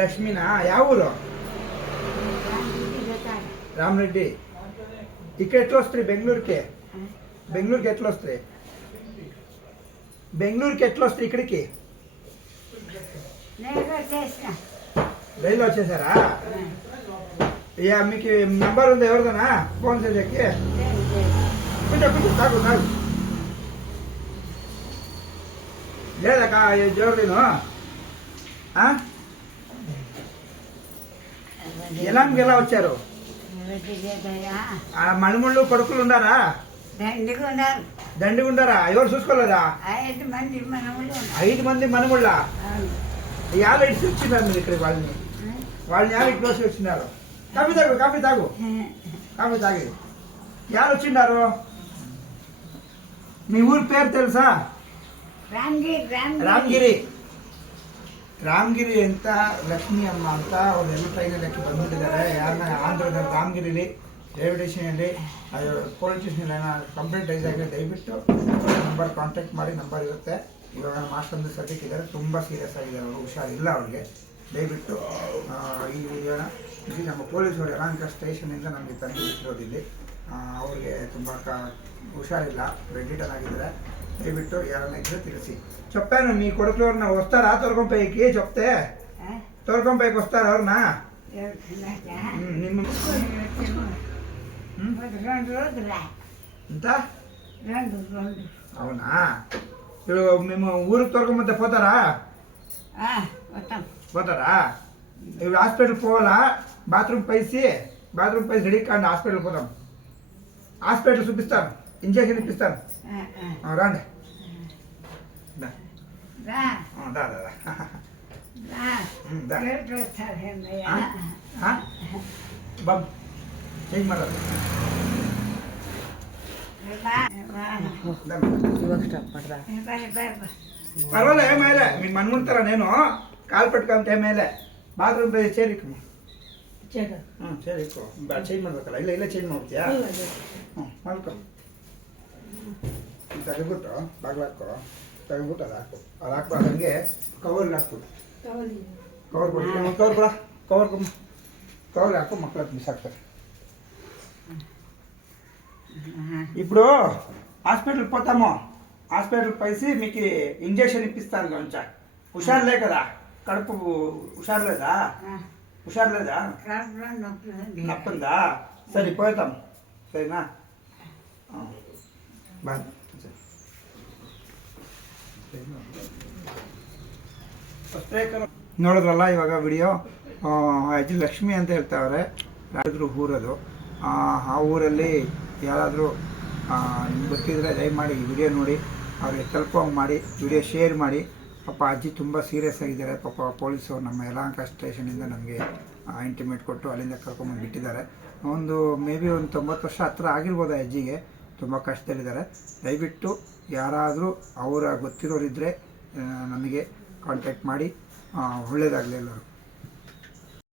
లక్ష్మీనా ಯಾವ ఊరు రామరెడ్డి ఇక్కడ ఎట్లా వస్తుంది బెంగళూరుకి ఎట్లా వస్తుంది ఇక్కడికి రైలు వచ్చేసారా ఇక మీకు నెంబర్ ఉంది ఎవరిదనా ఫోన్ చేసేకి కొంచెం తాగు లేదక్క జోరును ఎలా వచ్చారు మణిముళ్ళు కొడుకులు ఉండారా దండిగుండారా ఎవరు చూసుకోలేదా 5 మంది మణిముళ్ళ యాభై ఇటు వచ్చినారు మీరు ఇక్కడ వాళ్ళని యాభై ఇటు వచ్చినారు కాఫీ తాగు తాగి యారు వచ్చిండారు మీ ఊరి పేరు తెలుసా ರಾಮಗಿರಿ ಅಂತ ಲಕ್ಷ್ಮಿ ಅಮ್ಮ ಅಂತ ಅವರೆಲ್ಲ ಟ್ರೈನಲ್ಲಕ್ಕೆ ಬಂದ್ಬಿಟ್ಟಿದ್ದಾರೆ ಯಾರನ್ನ ಆಂಧ್ರದ ರಾಮಗಿರಿಲಿ ರೈಲ್ವೆ ಸ್ಟೇಷನಲ್ಲಿ ಪೊಲೀಸ್ ಸ್ಟೇಷನ್ ಕಂಪ್ಲೇಂಟ್ ರೈಸ್ ಆಗಿದೆ ದಯವಿಟ್ಟು ನಂಬರ್ ಕಾಂಟ್ಯಾಕ್ಟ್ ಮಾಡಿ ನಂಬರ್ ಇರುತ್ತೆ ಇವಾಗ ನಮ್ಮ ಆಶ್ರಮದ ಸದ್ಯಕ್ಕೆ ಇದ್ದಾರೆ ತುಂಬ ಸೀರಿಯಸ್ ಆಗಿದ್ದಾರೆ ಅವರು ಹುಷಾರಿಲ್ಲ ಅವ್ರಿಗೆ ದಯವಿಟ್ಟು ಈ ವಿಡಿಯೋನ ಇಲ್ಲಿ ನಮ್ಮ ಪೊಲೀಸರು ಯಲಹಂಕ ಸ್ಟೇಷನಿಂದ ನಮಗೆ ತಂದು ಬಿಟ್ಟಿರೋದಿಲ್ಲಿ ಅವ್ರಿಗೆ ತುಂಬ ಹುಷಾರಿಲ್ಲ ರೆಡಿಟನ್ ಆಗಿದ್ದಾರೆ దయవిಟ್ಟು ఎవరైనా ఇద్దరు తెలిసి చెప్పాను మీ కొడుకులు ఎవరన్నా వస్తారా తొలకంపైకి చెప్తే తొలకంపైకి వస్తారా ఎవరన్నా ఎంత అవునా ఇప్పుడు మేము ఊరికి తొలకముద్ద పోతారా ఇప్పుడు హాస్పిటల్ పోవాలా బాత్రూమ్ పైసి రెడీ కాండి హాస్పిటల్ పోదాం హాస్పిటల్ చూపిస్తాను ఇంజక్షన్ ఇప్పిస్తాను రండి బాబు చేంజ్ ಮಾಡೋದು పర్వాలే ఏమైలే మీరు మనుకుంటారా నేను కాలు పెట్టుకుంటే ఏమైలే బాత్రూమ్ చేరికు చేరికు చేంజ్ ಮಾಡ್ಬೇಕಲ್ಲ ಇಲ್ಲ ಚೇಂಜ್ ಮಾಡ್ತೀಯಾ ಮಾಡ್ಕೊ ತೆಗೆದ್ಬಿಟ್ಟು ಬಾಗ್ಲಾಕೋ ತೆಗೆದ್ಬಿಟ್ಟು ಅದು ಹಾಕು ಹಂಗೆ ಕವರ್ಗೆ ಹಾಕ್ಬಿಡು కవర్ ಹಾಕು ಮಕ್ಕಳು ಬಿಸಾಕ್ತಾರೆ ఇప్పుడు హాస్పిటల్ పోతాము హాస్పిటల్ పైసి మీకు ఇంజక్షన్ ఇప్పిస్తాను కొంచెం హుషారులే కదా కడుపు హుషారులేదా నొప్పుందా సరే పోతాం సరేనా ಬಾಯ್ ನೋಡಿದ್ರಲ್ಲ ಇವಾಗ ವಿಡಿಯೋ ಅಜ್ಜಿ ಲಕ್ಷ್ಮಿ ಅಂತ ಹೇಳ್ತಾವ್ರೆ ರಾಜರು ಊರದು ಆ ಊರಲ್ಲಿ ಯಾರಾದರೂ ನಿಮ್ಗೆ ಗೊತ್ತಿದ್ರೆ ದಯಮಾಡಿ ಈ ವಿಡಿಯೋ ನೋಡಿ ಅವ್ರಿಗೆ ತಲುಪೋಂಗೆ ಮಾಡಿ ವಿಡಿಯೋ ಶೇರ್ ಮಾಡಿ ಪಾಪ ಅಜ್ಜಿ ತುಂಬ ಸೀರಿಯಸ್ ಆಗಿದ್ದಾರೆ ಪಾಪ ಪೊಲೀಸು ನಮ್ಮ ಯಲಹಂಕ ಸ್ಟೇಷನಿಂದ ನಮಗೆ ಇಂಟಿಮೇಟ್ ಕೊಟ್ಟು ಅಲ್ಲಿಂದ ಕರ್ಕೊಂಬಂದು ಬಿಟ್ಟಿದ್ದಾರೆ ಒಂದು ಮೇ ಬಿ ಒಂದು 90 ವರ್ಷ ಹತ್ರ ಆಗಿರ್ಬೋದು ಅಜ್ಜಿಗೆ ತುಂಬ ಕಷ್ಟದಲ್ಲಿದ್ದಾರೆ ದಯವಿಟ್ಟು ಯಾರಾದರೂ ಅವರ ಗೊತ್ತಿರೋರಿದ್ದರೆ ನನಗೆ ಕಾಂಟ್ಯಾಕ್ಟ್ ಮಾಡಿ ಒಳ್ಳೆಯದಾಗಲಿ ಎಲ್ಲರೂ